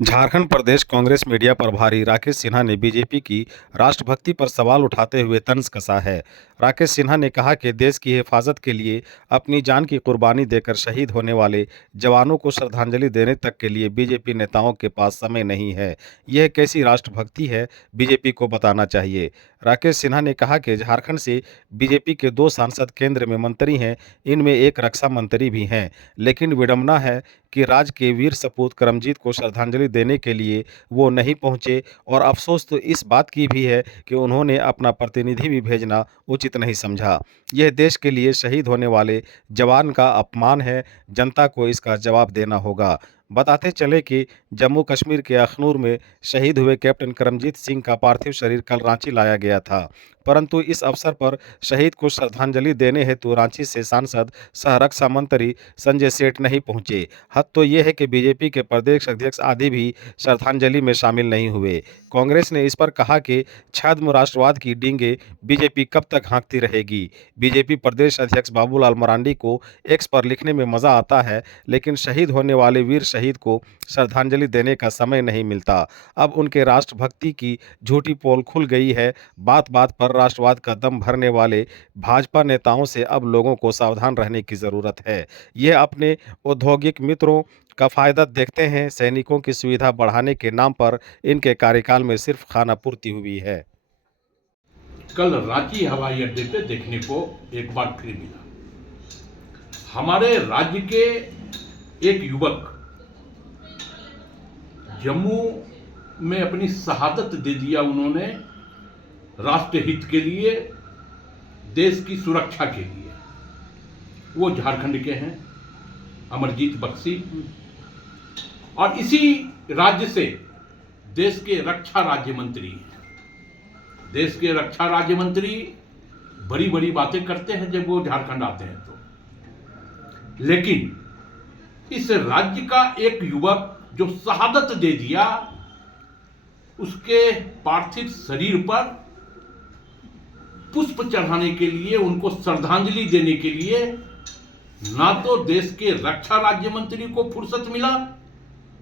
झारखंड प्रदेश Congress media प्रभारी राकेश सिन्हा ने BJP की राष्ट्रभक्ति पर सवाल उठाते हुए तंज कसा है। राकेश सिन्हा ने कहा कि देश की हिफाजत के लिए अपनी जान की कुर्बानी देकर शहीद होने वाले जवानों को श्रद्धांजलि देने तक के लिए बीजेपी नेताओं के पास समय नहीं है। यह कैसी राष्ट्रभक्ति है, बीजेपी को बताना चाहिए। राकेश सिन्हा ने कहा कि झारखंड से बीजेपी के 2 सांसद केंद्र में मंत्री हैं, इनमें एक रक्षा मंत्री भी हैं, लेकिन विडंबना है कि राज्य के वीर सपूत करमजीत को श्रद्धांजलि देने के लिए वो नहीं पहुंचे और अफसोस तो इस बात की भी है कि उन्होंने अपना प्रतिनिधि भी भेजना उचित नहीं समझा। यह देश के लिए शहीद होने वाले जवान का अपमान है, जनता को इसका जवाब देना होगा। बताते चले कि जम्मू कश्मीर के अखनूर में शहीद हुए कैप्टन करमजीत सिंह का पार्थिव शरीर कल रांची लाया गया था, परंतु इस अवसर पर शहीद को श्रद्धांजलि देने हेतु रांची से सांसद सह रक्षा मंत्री संजय सेठ नहीं पहुंचे। हद तो ये है कि बीजेपी के प्रदेश अध्यक्ष आदि भी श्रद्धांजलि में शामिल नहीं हुए। कांग्रेस ने इस पर कहा कि छद्म राष्ट्रवाद की डींगे बीजेपी कब तक हाँकती रहेगी। बीजेपी प्रदेश अध्यक्ष बाबूलाल मरांडी को एक्स पर लिखने में मजा आता है, लेकिन शहीद होने वाले वीर शहीद को श्रद्धांजलि देने का समय नहीं मिलता। अब उनके राष्ट्रभक्ति की झूठी पोल खुल गई है। बात बात पर राष्ट्रवाद का दम भरने वाले भाजपा नेताओं से अब लोगों को सावधान रहने की जरूरत है। यह अपने औद्योगिक मित्रों का फायदा देखते हैं। सैनिकों की सुविधा बढ़ाने के नाम पर इनके कार्यकाल में सिर्फ खानापूर्ति हुई है। कल रांची हवाई अड्डे पे देखने को एक बार फिर मिला। हमारे राज्य के एक युवक जम्मू में अपनी शहादत दे दिया उन्होंने राष्ट्र हित के लिए, देश की सुरक्षा के लिए। वो झारखंड के हैं, अमरजीत बख्शी, और इसी राज्य से देश के रक्षा राज्य मंत्री हैं। देश के रक्षा राज्य मंत्री बड़ी बड़ी बातें करते हैं जब वो झारखंड आते हैं तो, लेकिन इस राज्य का एक युवक जो शहादत दे दिया, उसके पार्थिव शरीर पर पुष्प चढ़ाने के लिए, उनको श्रद्धांजलि देने के लिए ना तो देश के रक्षा राज्य मंत्री को फुर्सत मिला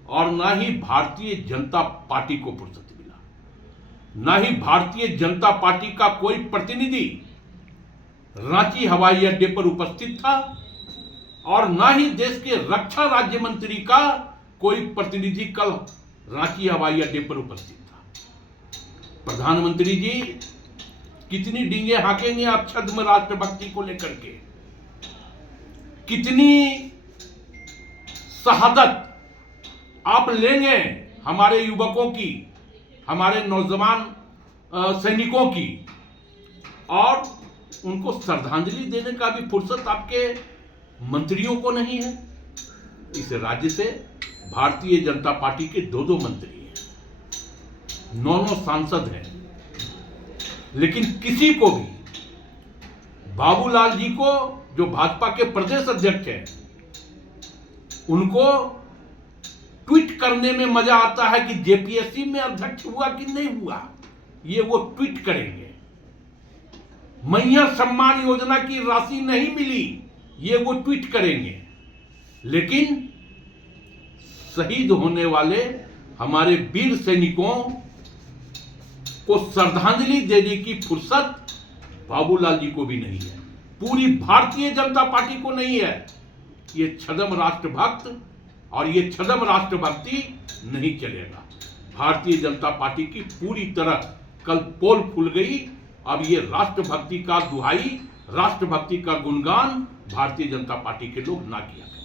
और ना ही भारतीय जनता पार्टी को फुर्सत मिला। ना ही भारतीय जनता पार्टी का कोई प्रतिनिधि रांची हवाई अड्डे पर उपस्थित था और ना ही देश के रक्षा राज्य मंत्री का कोई प्रतिनिधि कल रांची हवाई अड्डे पर उपस्थित था। प्रधानमंत्री जी कितनी डींगे हाँकेंगे आप छद्म राष्ट्रभक्ति को लेकर के? कितनी शहादत आप लेंगे हमारे युवकों की, हमारे नौजवान सैनिकों की, और उनको श्रद्धांजलि देने का भी फुर्सत आपके मंत्रियों को नहीं है। इस राज्य से भारतीय जनता पार्टी के 2 मंत्री हैं, 9 सांसद हैं, लेकिन किसी को भी, बाबूलाल जी को जो भाजपा के प्रदेश अध्यक्ष हैं, उनको ट्वीट करने में मजा आता है कि जेपीएससी में अध्यक्ष हुआ कि नहीं हुआ, ये वो ट्वीट करेंगे। मैया सम्मान योजना की राशि नहीं मिली, ये वो ट्वीट करेंगे। लेकिन शहीद होने वाले हमारे वीर सैनिकों को श्रद्धांजलि देने की फुर्सत बाबूलाल जी को भी नहीं है, पूरी भारतीय जनता पार्टी को नहीं है। ये छद्म राष्ट्रभक्त और ये छद्म राष्ट्रभक्ति नहीं चलेगा। भारतीय जनता पार्टी की पूरी तरह कल पोल खुल गई। अब ये राष्ट्रभक्ति का दुहाई, राष्ट्रभक्ति का गुणगान भारतीय जनता पार्टी के लोग ना किया करें।